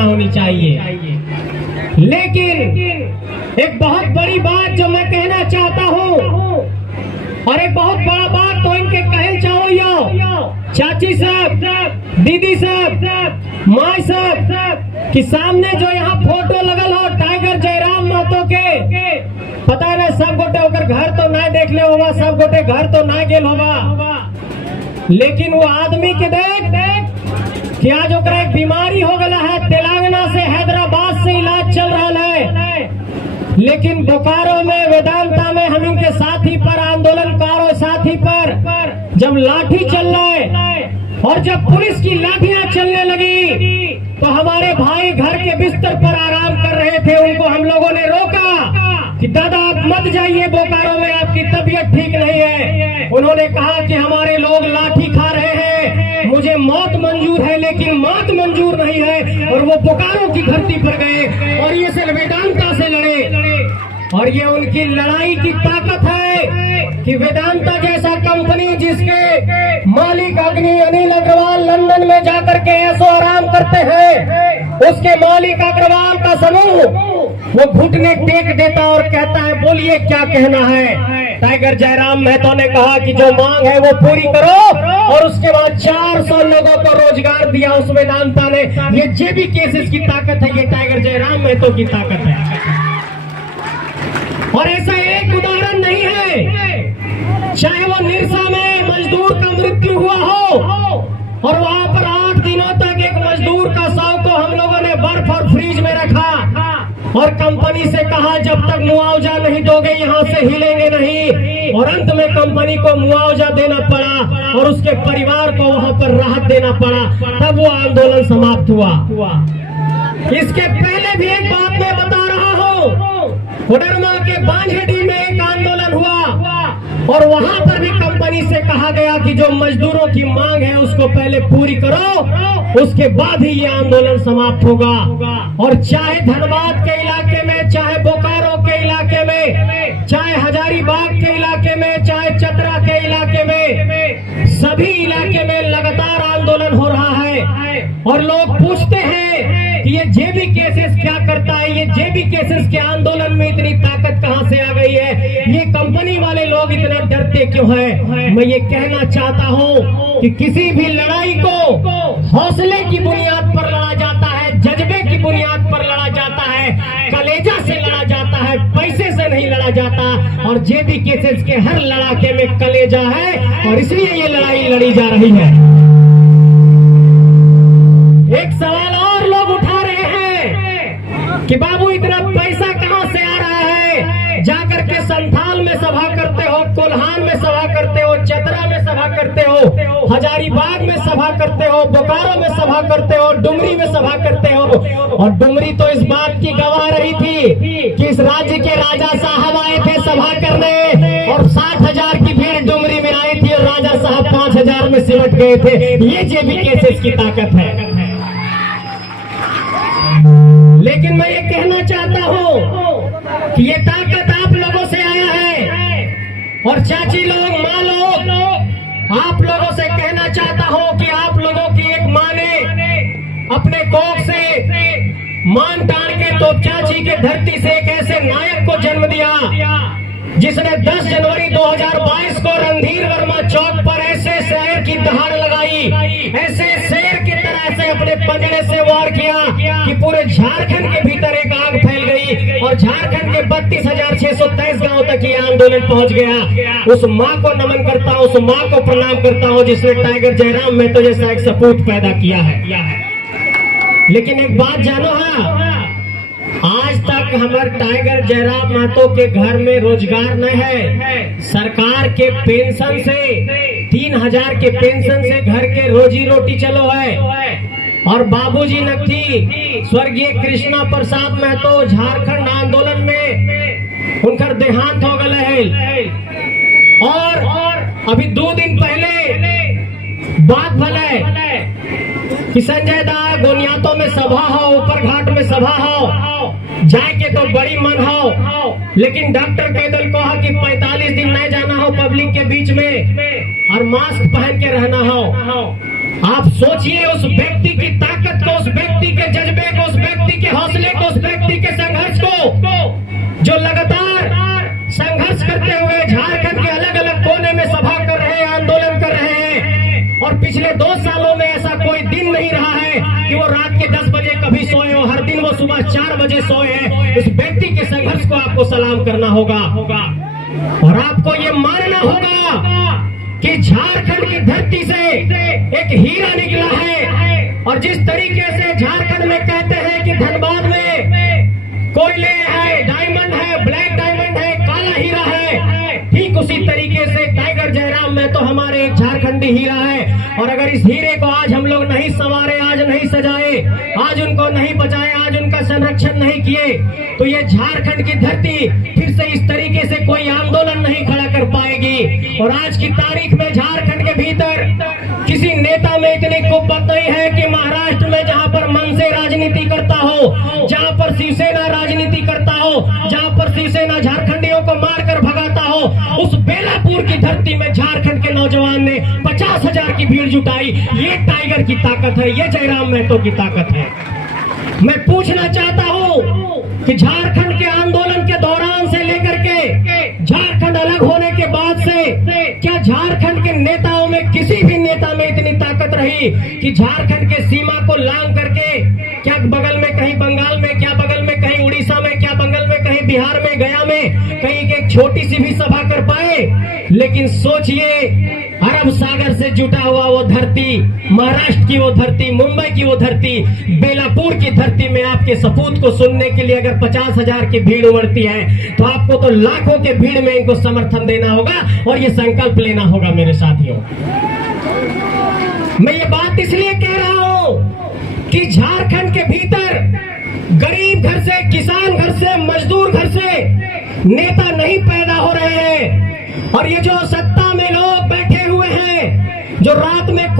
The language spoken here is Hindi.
होनी चाहिए। लेकिन एक बहुत बड़ी बात जो मैं कहना चाहता हूँ, और एक बहुत बड़ा बात तो इनके कहल चाहो यो चाची साहब, दीदी साहब, माई साहब कि सामने जो यहाँ फोटो लगल हो टाइगर जयराम महतो के, पता है ना सब गोटे होकर घर तो ना देख ले होगा, सब गोटे घर तो ना गेल होगा, लेकिन वो आदमी के देख कि आज ओकरा एक बीमारी हो गया है, तेलंगाना से हैदराबाद से इलाज चल रहा है, लेकिन बोकारो में वेदांता में हम इनके साथी पर आंदोलनकारों साथी पर जब लाठी चल रहा है और जब पुलिस की लाठियां चलने लगी तो हमारे भाई घर के बिस्तर पर आराम कर रहे थे, उनको हम लोगों ने रोका कि दादा आप मत जाइए, बोकारो में आपकी तबीयत ठीक नहीं है। उन्होंने कहा कि हमारे लोग लाठी खा रहे हैं, मुझे मौत मंजूर है लेकिन मौत मंजूर नहीं है, और वो बोकारो की धरती पर गए और ये सिर्फ वेदांता से लड़े। और ये उनकी लड़ाई की ताकत है कि वेदांता जैसा कंपनी जिसके मालिक अनिल अग्रवाल लंदन में जाकर के ऐसो आराम करते हैं, उसके मालिक अग्रवाल का समूह वो घुटने टेक देता और कहता है बोलिए क्या कहना है। टाइगर जयराम महतो ने कहा कि जो मांग है वो पूरी करो, और उसके बाद 400 लोगों को रोजगार दिया उस वेदांता ने। ये जेबी केसेस की ताकत है, ये टाइगर जयराम महतो की ताकत है। और ऐसा एक उदाहरण नहीं है, चाहे वो निरसा में मजदूर का मृत्यु हुआ हो और वहां पर 8 दिनों तक एक मजदूर का शव को हम लोगों ने बर्फ और फ्रीज में रखा और कंपनी से कहा जब तक मुआवजा नहीं दोगे यहाँ से हिलेंगे नहीं, और अंत में कंपनी को मुआवजा देना पड़ा और उसके परिवार को वहां पर राहत देना पड़ा, तब वो आंदोलन समाप्त हुआ। इसके पहले भी एक बात मैं बता रहा हूँ, कोडरमा के बांझेडी में एक आंदोलन हुआ और वहां पर भी कंपनी से कहा गया कि जो मजदूरों की मांग है उसको पहले पूरी करो, उसके बाद ही ये आंदोलन समाप्त होगा। और चाहे धनबाद के इलाके में, चाहे बोकारो के इलाके में, चाहे हजारीबाग के इलाके में, चाहे चतरा के इलाके में, सभी इलाके में लगातार आंदोलन हो रहा है। और लोग पूछते हैं कि ये जेबी केसेस क्या करता है, ये जेबी केसेस के आंदोलन में इतनी ताकत कहां से आ गई है, ये कंपनी वाले लोग इतना डरते क्यों हैं। मैं ये कहना चाहता हूं कि किसी भी लड़ाई को हौसले की बुनियाद पर लड़ा जाता है, जज्बे की बुनियाद पर लड़ा जाता है, कलेजा से लड़ा जाता है, पैसे से नहीं लड़ा जाता। और जेबी केसेस के हर लड़ाके में कलेजा है और इसलिए ये लड़ाई लड़ी जा रही है। एक सवाल और लोग उठा रहे हैं कि बाबू इतना पैसा कहां से आ रहा है, जाकर के संथाल में सभा करते हो, कोल्हान में सभा करते हो, चतरा में सभा करते हो, हजारीबाग में सभा करते हो, बोकारो में सभा करते हो, डुमरी में सभा करते हो। और डुमरी तो इस बात की गवाह रही थी कि इस राज्य के राजा साहब आए थे सभा करने और 60,000 की भीड़ डुमरी में आई थी और राजा साहब 5,000 में सिमट गए थे। ये जेबी केसेस की ताकत है। लेकिन मैं ये कहना चाहता हूँ कि ये ताकत आप लोगों से आया है। और चाची लोग, माँ लोग, आप लोगों से कहना चाहता हूँ कि आप लोगों की एक माँ ने अपने कोख से मान तान के तो चाची के धरती से एक ऐसे नायक को जन्म दिया जिसने 10 जनवरी 2022 को रणधीर वर्मा चौक पर ऐसे शेर की दहाड़ लगाई, ऐसे शेर की तरह से अपने पंजरे से वार किया कि पूरे झारखंड के भीतर एक आग फैल गई और झारखंड के 32,623 गांव तक ये आंदोलन पहुंच गया। उस माँ को नमन करता हूँ, उस माँ को प्रणाम करता हूँ जिसने टाइगर जयराम महतो जैसा एक सपूत पैदा किया है। लेकिन एक बात जानो है, आज तक हमारे टाइगर जयराम महतो के घर में रोजगार नहीं है। सरकार के पेंशन से 3,000 के पेंशन से घर के रोजी रोटी चलो है। और बाबूजी नथी स्वर्गीय कृष्णा प्रसाद महतो झारखंड आंदोलन में उनका देहांत हो गया है। और अभी 2 दिन पहले बात भले कि संजय दा गोनियातों में सभा हो, ऊपर घाट में सभा हो, जाए के तो बड़ी मन हो, लेकिन डॉक्टर कैदल कहा कि 45 दिन नहीं जाना हो पब्लिक के बीच में और मास्क पहन के रहना हो। आप सोचिए उस व्यक्ति की ताकत को, उस व्यक्ति के जज्बे को, उस कभी सोए हो, हर दिन वो सुबह 4 बजे सोए हैं, उस व्यक्ति के संघर्ष को आपको सलाम करना होगा। और आपको ये मानना होगा कि झारखंड की धरती से एक हीरा निकला है। और जिस तरीके से झारखंड में कहते हैं कि धनबाद में कोयले है, डायमंड है, ब्लैक डायमंड है, काला हीरा है, ठीक उसी तरीके से टाइगर जयराम में तो हमारे एक झारखंडी हीरा है। और अगर इस हीरे को आज हम लोग नहीं संवारे, आज नहीं सजाए, आज उनको नहीं बचाए, आज उनका संरक्षण नहीं किए, तो ये झारखंड की धरती फिर से इस तरीके से कोई आंदोलन नहीं खड़ा कर पाएगी। और आज की तारीख में झारखंड के भीतर किसी नेता में इतनी कुव्वत नहीं है कि महाराष्ट्र में जहां पर मन से राजनीति करता हो, जहां पर शिवसेना राजनीति करता हो, जहां पर शिवसेना झारखंडियों को मारकर भगाता हो, उस बेलापुर की धरती में झारखंड के नौजवान ने 50,000 की भीड़ जुटाई। ये टाइगर की ताकत है, ये जयराम महतो की ताकत है। मैं पूछना चाहता हूं कि झारखंड के आंदोलन के दौरान से लेकर के झारखंड अलग होने के बाद से क्या झारखंड के नेताओं में किसी भी नेता में इतनी ताकत रही कि झारखंड के सीमा को लांग करके, क्या बगल में कहीं बंगाल में, क्या बगल में कहीं उड़ीसा में, क्या बगल में कहीं बिहार में, गया में कहीं एक छोटी सी भी सभा कर पाए? लेकिन सोचिए, अरब सागर से जुटा हुआ वो धरती, महाराष्ट्र की वो धरती, मुंबई की वो धरती, बेलापुर की धरती में आपके सपूत को सुनने के लिए अगर 50,000 की भीड़ उमड़ती है, तो आपको तो लाखों के भीड़ में इनको समर्थन देना होगा और ये संकल्प लेना होगा। मेरे साथियों, मैं ये बात इसलिए कह रहा हूं कि झारखंड के भीतर गरीब घर से, किसान घर से, मजदूर घर से नेता नहीं पैदा हो रहे हैं। और ये जो सत्ता में लोग बैठे हुए हैं, जो रात में